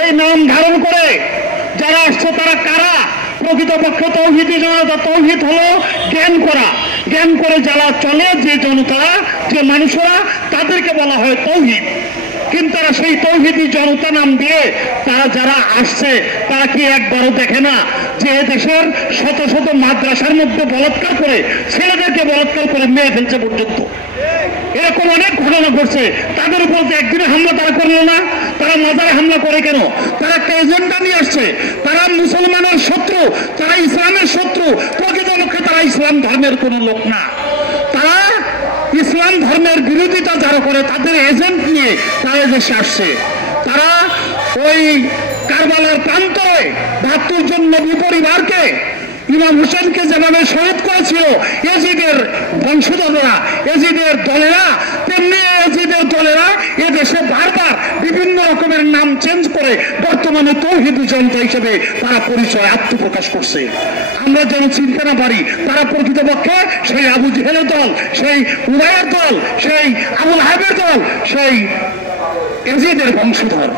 এই নাম ধারণ করে যারা আসছে তারা কারা? প্রকৃতপক্ষে তৌহিদি জনতা। তৌহিদ হলো জ্ঞান করা, জ্ঞান করে যারা চলে, যে জনতারা, যে মানুষেরা, তাদেরকে বলা হয় তৌহিদ। কিন্তু তারা সেই তৌহিদি জনতা নাম দিয়ে তারা যারা আসছে তারা কি একবারও দেখে না যে দেশের শত শত মাদ্রাসার মধ্যে বলাৎকার করে, ছেলেদেরকে বলাৎকার করে মেরে ফেলছে পর্যন্ত। এরকম অনেক ঘটনা ঘটছে। তাদের উপর যে একদিনে হামলা তারা করলো না, তারা মাজারে হামলা করে কেন? তারা একটা এজেন্ডা নিয়ে আসছে। তারা মুসলমানের শত্রু, তারা ইসলামের শত্রু। প্রকৃতপক্ষে তারা ইসলাম ধর্মের কোন লোক না। তারা ইসলাম ধর্মের বিরোধিতা যারা করে তাদের এজেন্ট নিয়ে তারা দেশে আসছে। তারা ওই কারবালার প্রান্তরে ৭২ জন নবী পরিবারকে, ইমাম হোসেনকে যেভাবে শহীদ করেছিল এজিদের বংশধররা, এজিদের দলেরা, তেমনি এজিদের দলেরা এদেশে বারবার বিভিন্ন রকমের নাম চেঞ্জ করে বর্তমানে তৌহিদি জনতা হিসেবে তারা পরিচয় আত্মপ্রকাশ করছে। আমরা যেন চিনতে না পারি তারা প্রকৃতপক্ষে সেই আবু জেহেলের দল, সেই উমাইয়ার দল, সেই আবুল হাবের দল, সেই এজিদের বংশধর।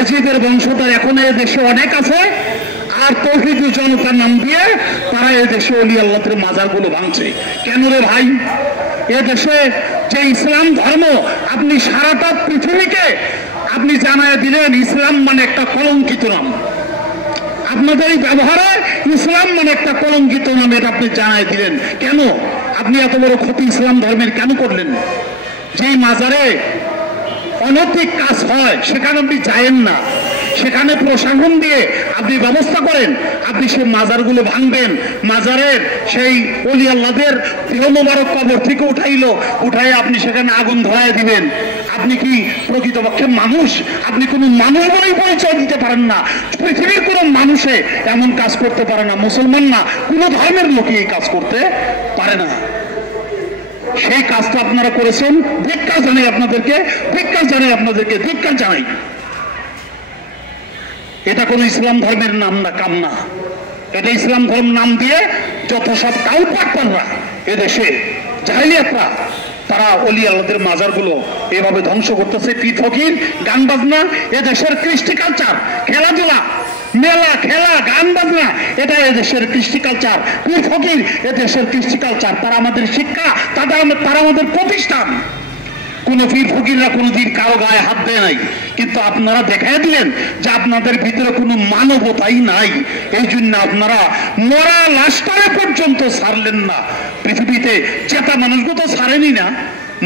এজিদের বংশধর এখন এ দেশে অনেক আছে। আর তৌহিদি জনতার নাম দিয়ে তারা এদেশে ওলি আল্লাহদের মাজারগুলো ভাঙছে। কেন রে ভাই? এদেশে যে ইসলাম ধর্ম, আপনি সারাটা পৃথিবীকে আপনি জানায় দিলেন ইসলাম মানে একটা কলঙ্কিত নাম। আপনাদের এই ব্যবহারে ইসলাম মানে একটা কলঙ্কিত নাম, এটা আপনি জানায় দিলেন। কেন আপনি এত বড় ক্ষতি ইসলাম ধর্মের কেন করলেন? যেই মাজারে অনৈতিক কাজ হয় সেখানে আপনি যায়েন না, সেখানে প্রশাসন দিয়ে আপনি ব্যবস্থা করেন, আপনি সেই মাজারগুলো ভাঙবেন। মাজারের সেই ওলি আল্লাহদের দেহ মোবারক কবর থেকে উঠাই আপনি সেখানে আগুন ধরায় দিবেন। আপনি কি প্রকৃতপক্ষে মানুষ? আপনি কোনো মানুষ বলেই পরিচয় দিতে পারেন না। পৃথিবীর কোনো মানুষে এমন কাজ করতে পারে না, মুসলমান না, কোনো ধর্মের লোকই এই কাজ করতে পারে না। সেই কাজটা আপনারা করেছেন। ধিক্কার জানাই আপনাদেরকে, ধিক্কার জানাই আপনাদেরকে, ধিক্কার জানাই। এটা কোন ইসলাম ধর্মের নাম না, কাম না। এটা ইসলাম ধর্ম নাম দিয়ে যত সব কাউপাটপাররা এদেশে জাহিলিয়াতরা তারা ওলি আল্লাহদের মাজারগুলো এভাবে ধ্বংস করতেছে। পীর ফকির, গান বাজনা, এদেশের কৃষ্টি কালচার, খেলাধুলা, মেলা, খেলা, গান বাজনা, এটা এদেশের কৃষ্টি কালচার। পীর ফকির এদেশের কৃষ্টি কালচার। তারা আমাদের শিক্ষা, তারা আমাদের প্রতিষ্ঠান। কোন পীর ফকিররা কোনদিন কারো গায়ে হাত দেয় নাই, কিন্তু আপনারা দেখাই দিলেন যে আপনাদের ভিতরে কোনো মানবতাই নাই। এই জন্য আপনারা মরা লাশটারে পর্যন্ত ছাড়লেন না। পৃথিবীতে চেতা মানুষগুলো তো ছাড়েনি না,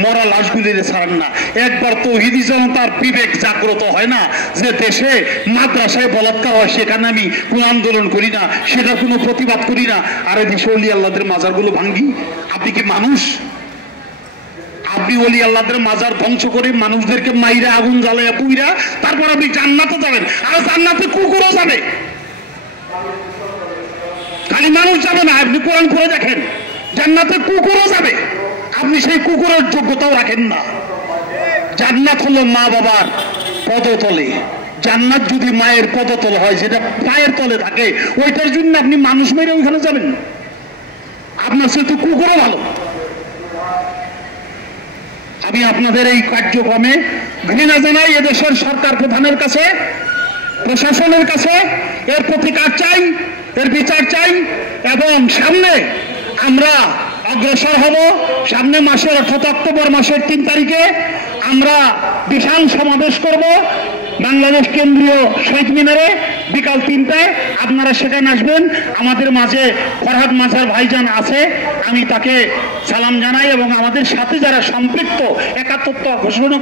মরা লাশগুলিরে ছাড়েন না। একবার তৌহিদি জনতার বিবেক জাগ্রত হয় না যে দেশে মাদ্রাসায় বলাৎকার হয়, সেখানে আমি কোন আন্দোলন করি না, সেটা কোনো প্রতিবাদ করি না, আর দেশে ওলি আল্লাহদের মাজারগুলো ভাঙ্গি? আপনি কি মানুষ? আপনি ওলি আল্লাহদের মাজার ধ্বংস করে মানুষদেরকে মাইরা আগুন জ্বালাইয়া পুইরা তারপর আপনি জান্নাতে যাবেন। আর জান্নাতে কুকুরও যাবে, খালি মানুষ যাবে না। আপনি কোরআন করে দেখেন, জান্নাতে কুকুরও যাবে। আপনি সেই কুকুরের যোগ্যতাও রাখেন না। জান্নাত হলো মা বাবার পদতলে। জান্নাত যদি মায়ের পদতল হয়, যেটা পায়ের তলে থাকে, ওইটার জন্য আপনি মানুষ মেরে ওইখানে যাবেন? আপনার সেহেতু কুকুরও ভালো। আমি আপনাদের এই কার্যক্রমে ঘৃণা জানাই। এদেশের সরকার প্রধানের কাছে, প্রশাসনের কাছে এর প্রতিকার চাই, এর বিচার চাই। এবং সামনে আমরা অগ্রসর হব। সামনে মাসের, অর্থাৎ অক্টোবর মাসের ৩ তারিখে আমরা বিশাল সমাবেশ করব বাংলাদেশ কেন্দ্রীয় শহীদ মিনারে বিকাল ৩টায়। আপনারা সেখানে আসবেন। আমাদের মাঝে ফরহাদ মাজার ভাইজান আছে, আমি তাকে সালাম জানাই। এবং আমাদের সাথে যারা সম্পৃক্ত, একাত্মতা ঘোষণা করে